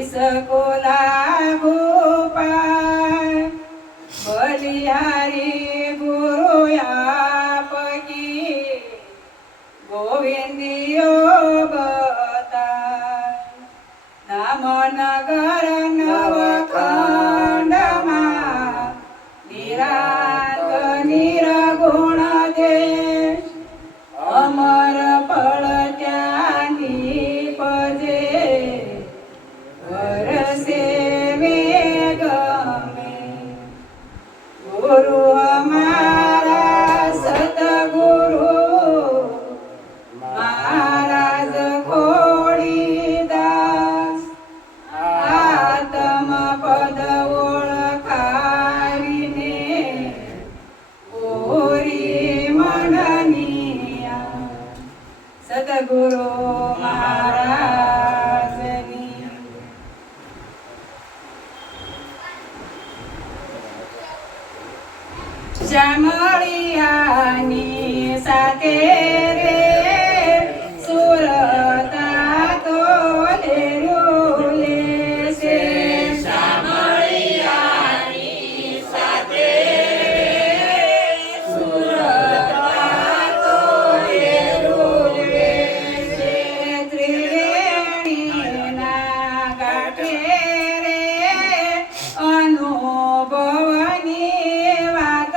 इसकोला गोपाळ बलिहारी गुरु आपकी गोविंदियो बताय नाम नगर नवखंडमा निराग निरगुण देश अमर फळ त्यानी पजे वरसे वेगमे गुरु हमारा सतगुरु महाराज खोडीदास आत्म पद ओळखारीने ओरी मननिया सतगुरु महाराजनी જામળિયાની સાથે રે સુરતા તો લેરુલે છે જામળિયાની સાથે સુરતા તો લેરુલે છે ત્રિવેણીના કાંઠે રે અનુભવની વાત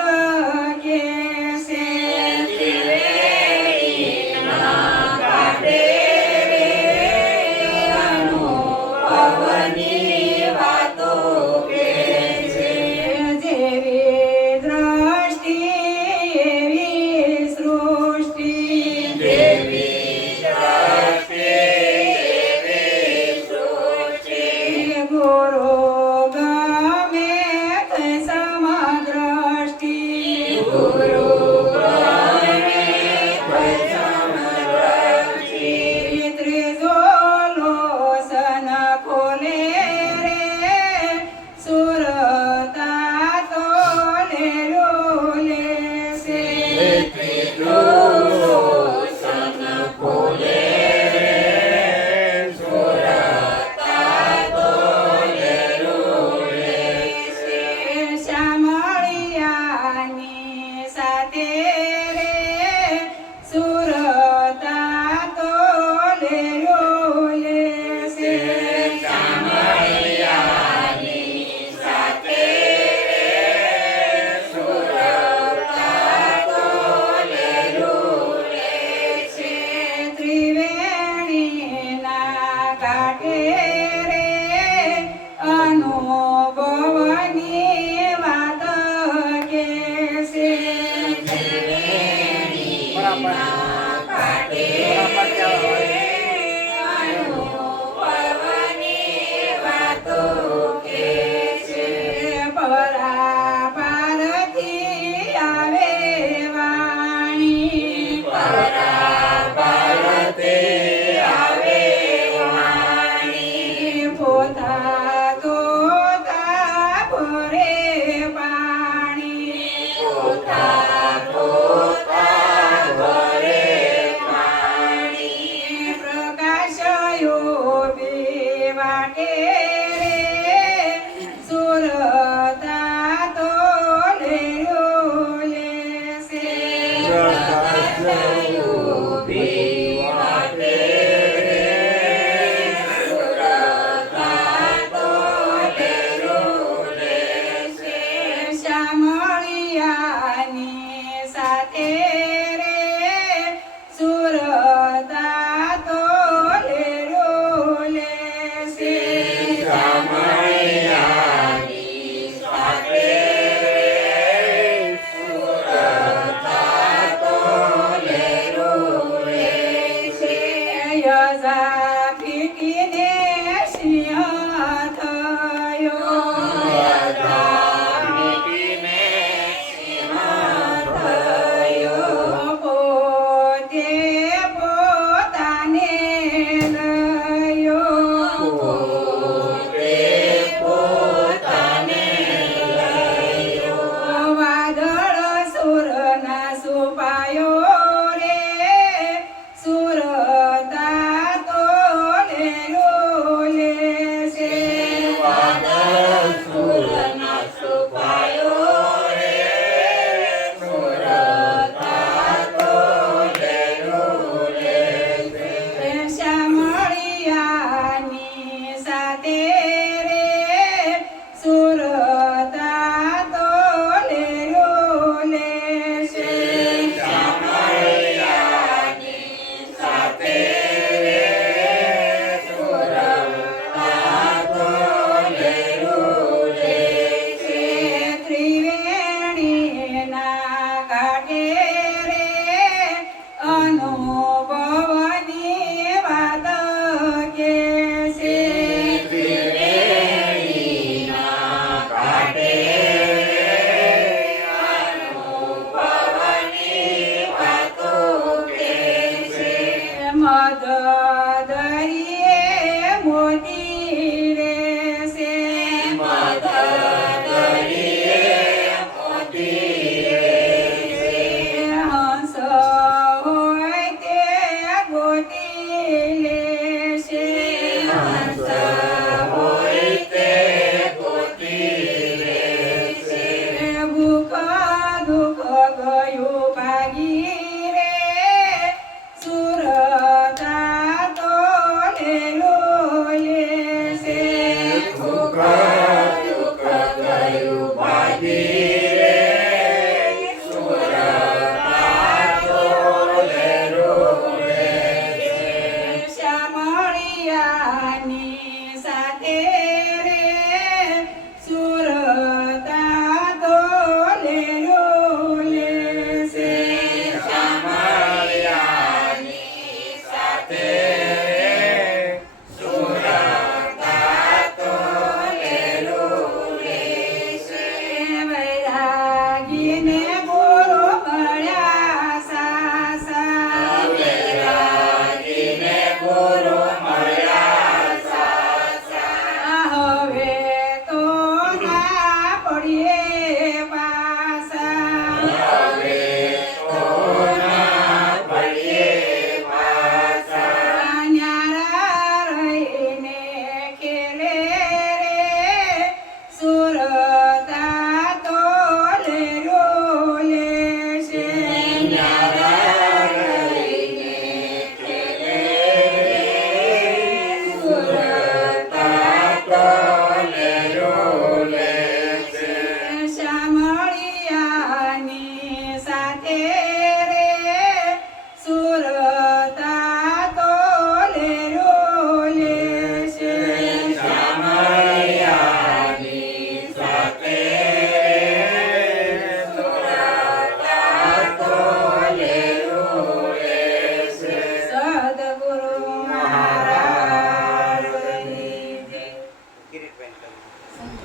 સાથે રે સુરતા તોલે રોલે છે શામળિયાની સાથે રે સુરતા તોલે રોલે છે ત્રિવેણીના ઘાટે રે અનુભવની વાત કે છે ત્રિવેણીના ઘાટે અનુભવની વાતો કે છે મદ દરિયે મોતી રે છે મદ દરિયે મોતી રે છે હંસ હોય તે ગોતી લેશે હંસ હોય તે ગોતી લેશે ભૂખ દુઃખ ગયું ભાગી રે સુરતા તોલે રોલે છે ભૂખ દુઃખ ગયું ભાગી રે સુરતા તોલે રોલે છે શામળિયાની સાથે રે સુરતા તોલે રોલે છે શામળિયાની સાથે સુરતા તોલે રોલે છે વૈરાગીને ગુરુ મળ્યા સાસા વૈરાગીને ગુરુ મળ્યા સાસા હવે તો ના પડીએ પાસા હવે તો ના પડીએ પાસા ન્યારા રહીને ખેલે રે સુરતા તોલે રોલે છે ન્યારા રહીને ખેલે રે સુરતા તોલે રોલે છે શામળિયાની સાથે